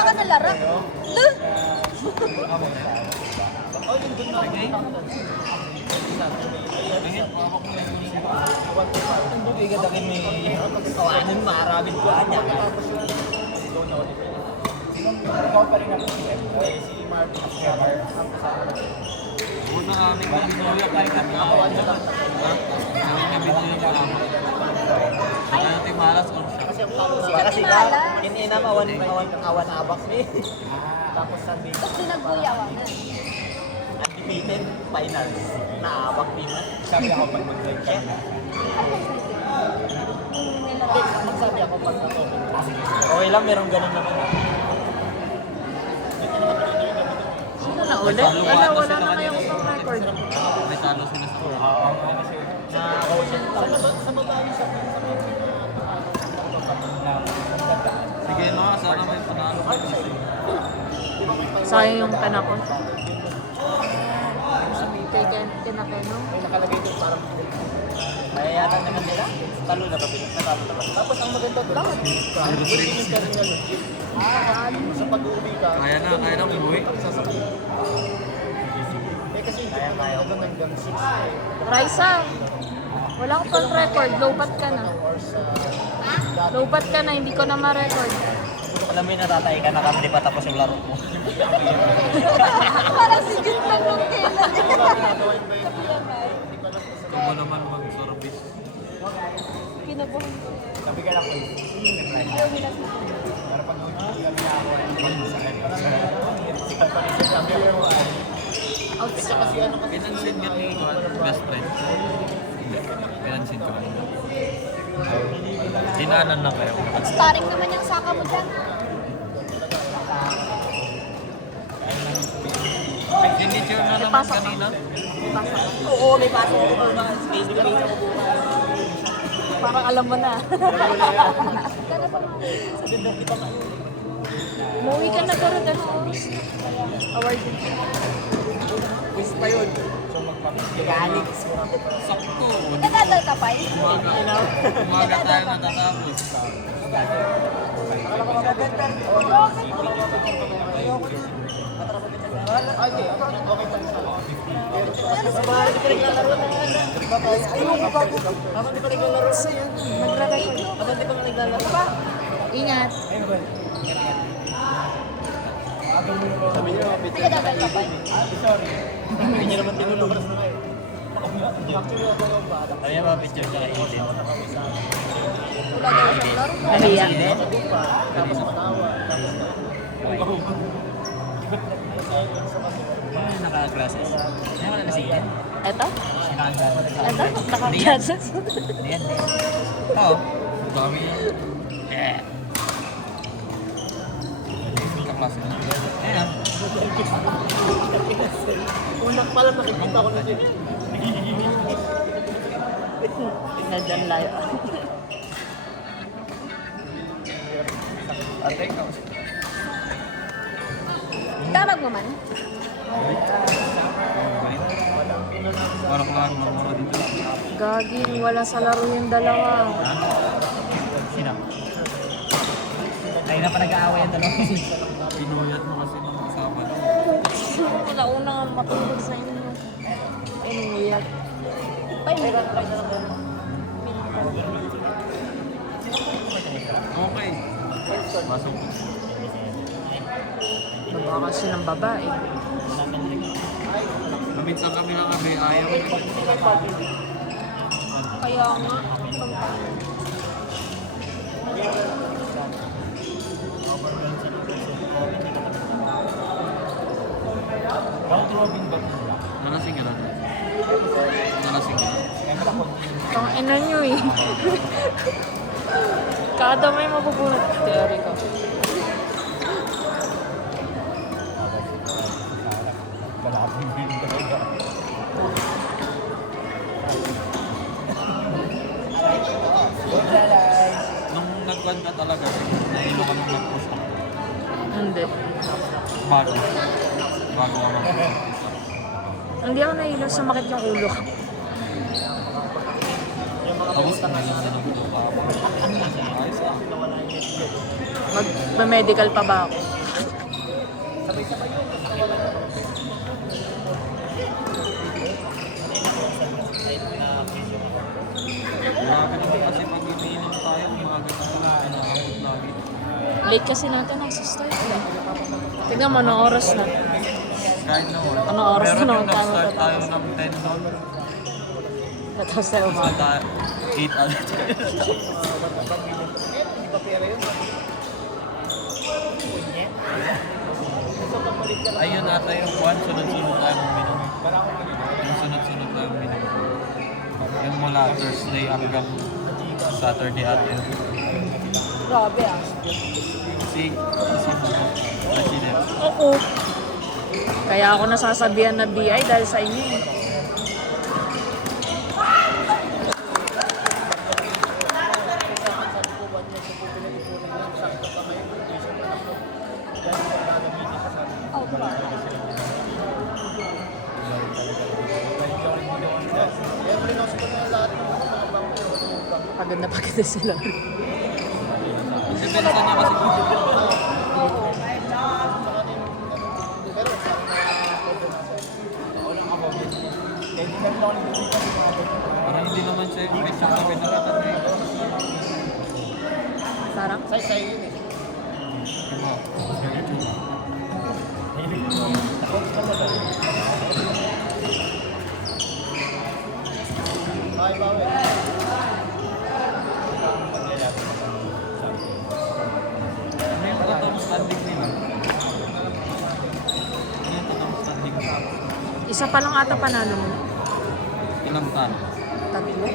Wala ka na laro. Look! Ang bugay ka dahil may kawanan maraming ko anya. Ikaw pa rin ako si Mark. Una kami binuyo kahit kami awan na lang. Gawin na binuyo na lang. Ano natin malas kung siya. Kasi ka, hindi na awan na abak ni. Tapos sabi, Tapos pinagbuyawan. undefeated finals. Naabak din. Sabi ako pag mag-drive ka na. Sabi ako pag natulog. Okay lang, merong ganun naman. Sino na ulit? Wala na ngayong pang record. May talo sila sa kuha. Sa babae siya. Sige no, sana may panalo kayo kasi. Sayang yung panakon. Kay Kinakeno. May nakalagay doon parang kaya yata naman nila. Talo na ba? Natalo na ba? Tapos ang maganda doon. Waiting ka rin na legit. Sa pag-uwi ka. Kaya na umuwi. Sasakit. Eh kasi hindi ka kaya doon hanggang 6. Raisa, wala akong pang record. Low-bat ka na. Low-bat ka na, hindi ko na ma-record. Alam mo yung natatay ka na kasi di pa tapos yung laro mo. Parang si Jun lang nung kailan. Ikaw mo naman mag-service. Kinabuhan ko. Sabi ka lang ko. Ayaw nila sa Para pag uwi kami na ako. Sabi mo Outside. kasi ano kasi Pinansin ka ni best friend. Hindi. Pinansin ko. Dinanan lang kayo. Sparring naman yung saka mo dyan. Signature na naman kanina. oo, may pasok ko ba? Space ka rin ako bukas. Parang alam mo na. Sana pa mga. Sabi daw kita ka. Umuwi ka na pero ano. Award din. Quiz pa yun. So magpapagalics. Sakto. Nagdadal ka pa eh. Umaga tayo natatapos. Okay, okay pa rin sa sa bahay di pa naglalaro na. Ayun, bago. Ako di pa naglalaro sa yan. Nagre-record. Ako di pa naglalaro pa. Ingat. Sabi niyo, Nagdadal ka pa eh. sorry. Hindi niyo naman tinulog na kayo. Actually, ako yung bata. Ay, mga picture ka kayo din. Wala daw siyang laro. Nahiya. Tapos matawa. Ay, naka-glasses. Ay, wala na sige. Eto? Naka-glasses. Eto? Naka-glasses. Ayan. Oo. Dami. Eh. Kaklase na. Ayan. Unak pa lang nakikita ko na siya. Nadyan layo. Ate, ikaw. Tawag mo man. Parang klaro ng mga dito. Gagi, wala sa laro yung dalawa. Sino? Ay na pa nag-aaway ang dalawa. Pinuyat mo kasi ng kasama. Wala unang matulog sa inyo. Anyway, Okay. Pasok. nagbakasyon ng babae. Naminsan kami ng gabi, ayaw. Kaya nga. Nalasing ka na. Nalasing ka na. Tang ina nyo eh. Kada may mapupulot. Teori ko. Nung nag-ban ka talaga, nahilo ka nung nag-post ka. Hindi. Bago. Bago ka mag-post. Hindi ako nahilo, sumakit yung ulo ko. Tapos na nga na nag-post ka. Ayos ah. Mag-medical pa ba ako? Late kasi natin nasa-start eh. Tignan mo, anong oras na? Kahit na wala. Anong oras Meron na yung naman nag-start tayo tayo? ng 10 doon. Tapos tayo Basta umaga. tayo 8 ulit. Ayun ata yung one, sunod-sunod tayo uminom. Yung sunod-sunod tayo uminom. Yung mula Thursday hanggang Saturday ata yun. Grabe ah. Si President. Oo. Kaya ako nasasabihan na BI dahil sa inyo eh. Pagod na pagod na sila. Depensa niya kasi parang hindi naman siya yung picture na pinakita niya. Sarang? Say yun eh. Bye, bawi. Ano yung totoong standing nila? Ano yung totoong standing nila? Isa pa lang ata panalo mo. Ilang tan? Tatlo.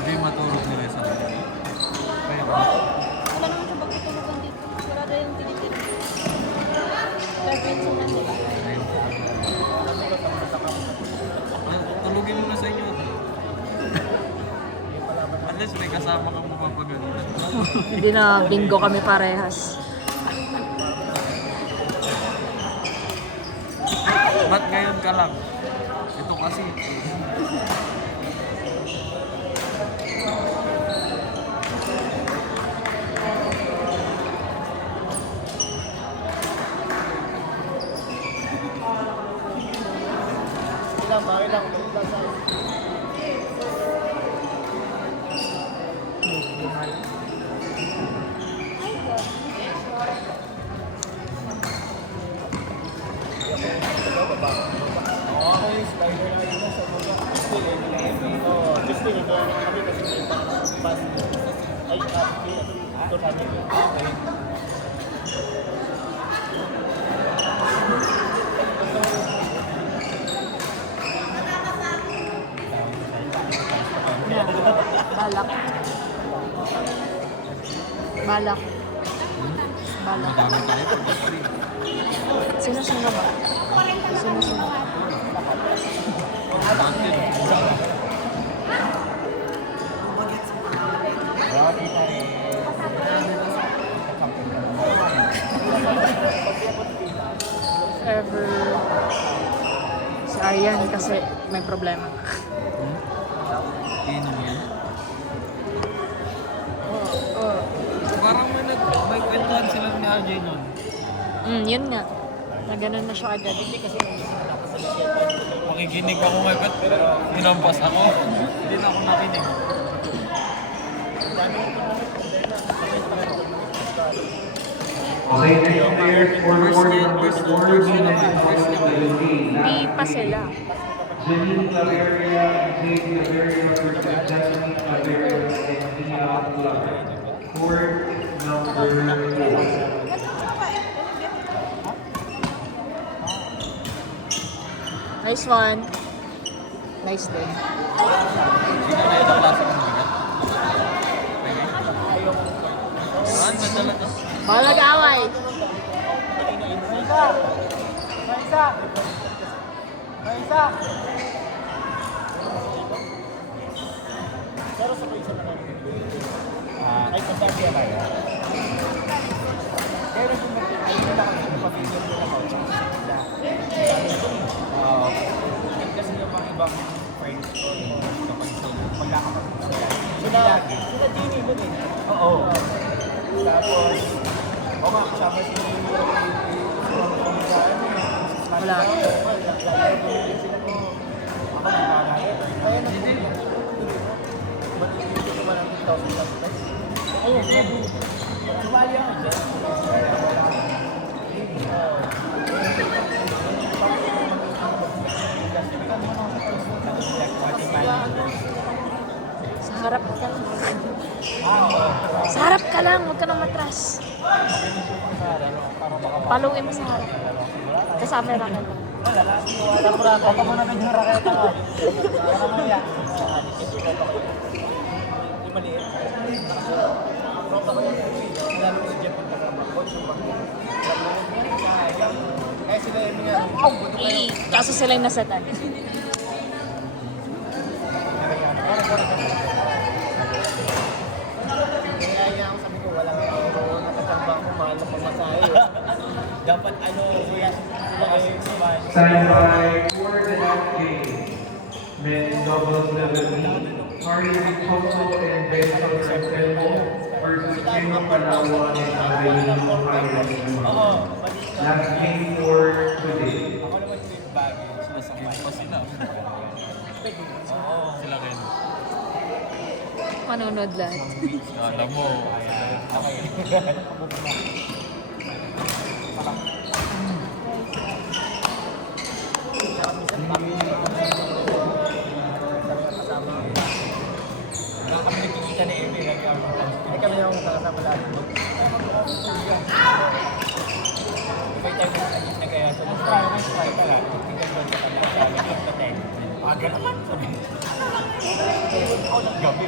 Hindi matulog nila sa mga. Kaya ba? Wala naman siya pagtutulugan dito. Wala na yung tinitira. Favorite sa Manila. Tulugin mo na sa inyo. At least may kasama kang mapapagalitan. Hindi na bingo kami parehas. Ba't ngayon ka lang? Ito kasi. Ilang, bawi lang. Balak. Balak. Balak. Madami tayo. Sino-sino ba? Sino-sino? Ever si Aryan kasi may problema. Inom yan. Oh. Parang may kwentuhan sila ni RJ nun. Yun nga. Na ganun na siya agad. Makikinig ako ngayon, pero hinampas ako. Hindi na ako nakinig. Okay, next players for number 4, Hindi pa sila. Janine Claveria, Jane Claveria versus Jasmine Claveria and Leon Clark. Court number 4. Nice one. Nice din. Hindi na ito klase ng bigat. Okay. Saan na talaga? Bawal nag-away. Pero sa isa na lang. Ay, sa tabi tayo. Kaya rin yung nagpapilyon ko ako sa sila. Kasi yung mga ibang friends ko, kapag magkakapag sila Gini mo din. Oo. Tapos, o nga, kasama si Wala. Sa harap ka lang. Sa harap ka lang, huwag ka nang matras. Paluin mo sa harap. Kasama yung racket. Kapag mo na medyo raketa ka. Parang mo yan. Yung maliit. Lalo si Jeff ang coach yung bakit. Kaya sila yung mga... Kaso sila yung nasatan. Kaya ako sabi ko, walang nakatambang ko, mahal na pamasahe. Dapat ano, kuya, sila kasi Stand by for the next game. Men's doubles level B. Harley Victoso and Benson Restemo versus Kim Palawan and Avelino Highland. Last game for today. ako naman yung bagay. Sila sa Game pa sila. Oo, sila rin. Manunod lahat. Kala mo, Wala kami nagkikita ni Amy lagi ako. Hindi kami yung kakasama lagi. May time na nagkikita na kaya sa mas try ka lang. Tingnan mo na kami sa nagkikita. Aga naman. Sabi. Ako ng gabi.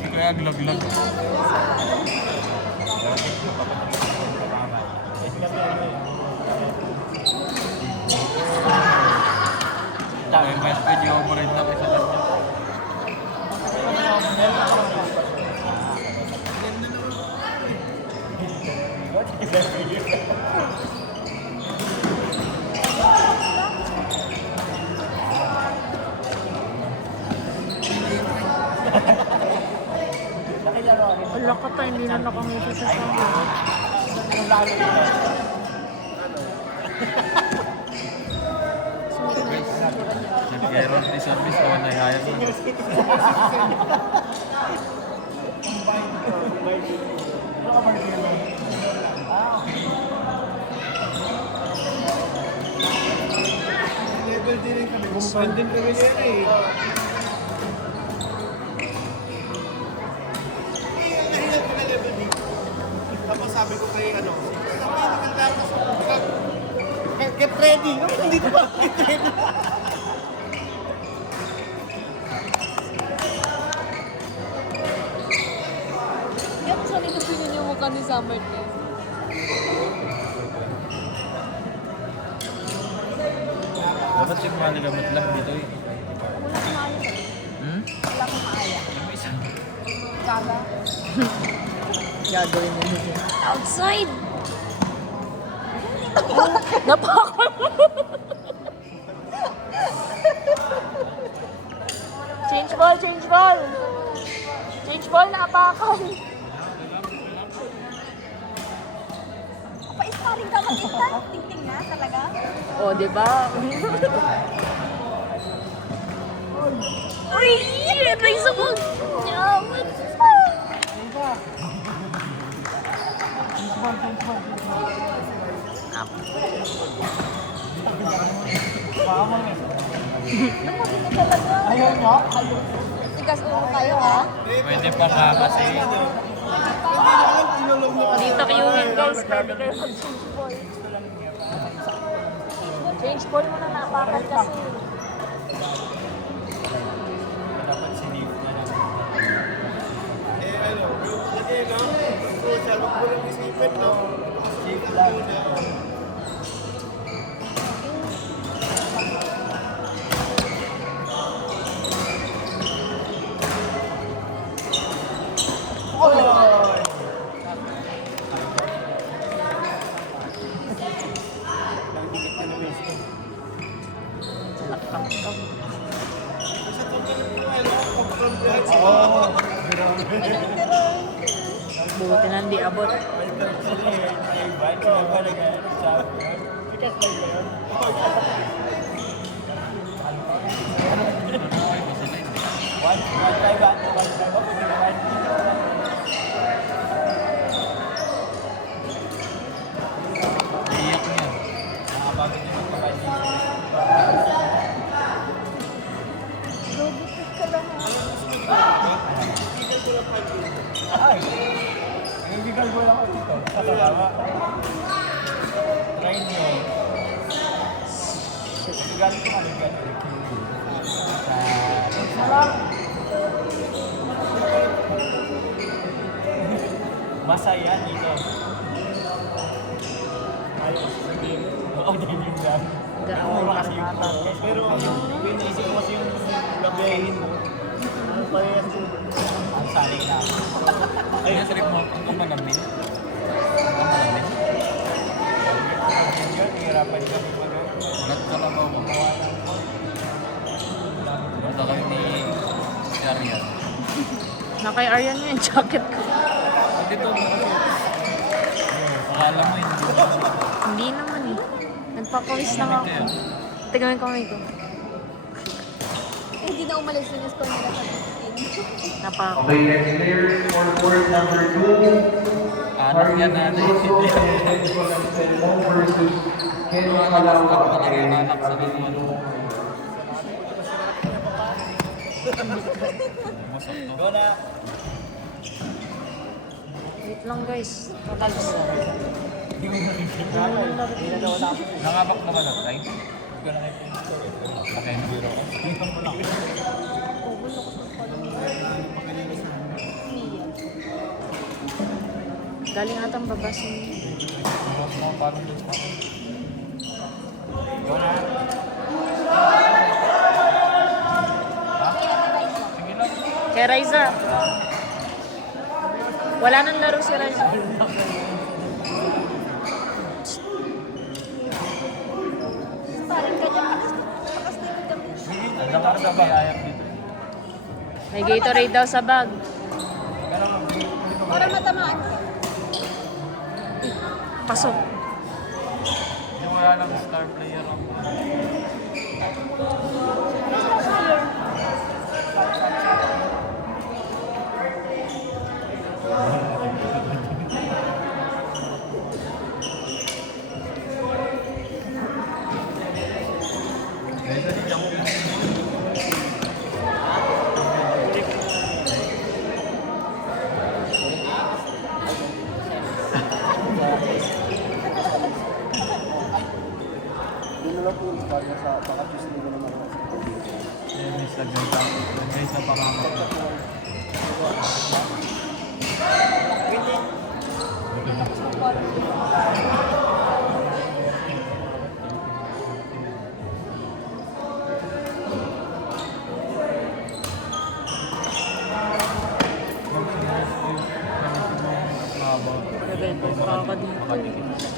hindi kaya glog-log. May video mo rin na isa kanya. Wala ka pa, hindi na nakangiti sa sahod. Nag-error di service naman na ihayag mo. Level din rin kami. Kumpand din kami niya eh. Nahingal ko na level D. Tapos sabi ko kay ano, get ready. Hindi ko ba get ready? Kaya kung saan ito pinili yung mukha ni Summer Day. Dapat yung mga nagamit lang dito eh. Wala akong maaya. Hmm? Wala akong maaya. Yung isa. Kaga. Gagawin mo yun. Outside! Napakal! Change ball, change ball! Change ball na apakan! Pa-sparring ka mag-isa. Tingting na talaga. O, di ba? Uy! Ito yung sabog! Yaman! Ayaw nyo? Tigas ulo kayo ha. Pwede pa nga kasi. Dito kayo yun guys, pwede kayo mag-change ball. Change ball mo na napakan kasi. Dapat sinip na lang. Ano, lagi no? Social, huwag mo lang isipin no? Safe lang. Buti na hindi abot. Iyak niya. Nagbigal ko lang ako dito. Kasalawa. Try nyo. Nagbigal ko nagbigal. Masaya dito. Oo, ganyan lang. Mura kasi yung podcast. Pero yung naisip ko kasi yung gabihin mo. Parehas yung ang saling na. Ay, trip mo. Ang malamin. Ang malamin. Yun, hirapan ka ng ano. Ba't ka na ba gumawa ng Basta kayo ni si Arian. Na kay Aryan yun yung jacket ko. Dito, akala mo hindi. Hindi naman eh. Nagpapawis lang ako. Tignan ko kamay ko. Hindi na umalis yung score nila sa 15. Napako. Okay, next player for court number 2. Anak yan natin. Versus Ken Kalawa. Talaga yung anak sa mga ano. Masok to. Go na. Wait lang guys. Tatalos. Nakabak na ba na tayo? Okay. Galing atang babasin. Parang doon pa. Go na. Sige lang. Kay Raiza. Wala nang laro si Raiza. Parang ganyan, pakas na yung kami. Nakarga ba ayak dito? May Gatorade daw sa bag. Para matamaan ka. Pasok. Yung wala lang star player ako. Guys, nagbenta. Guys, napakamot. Gabento pa ako dito.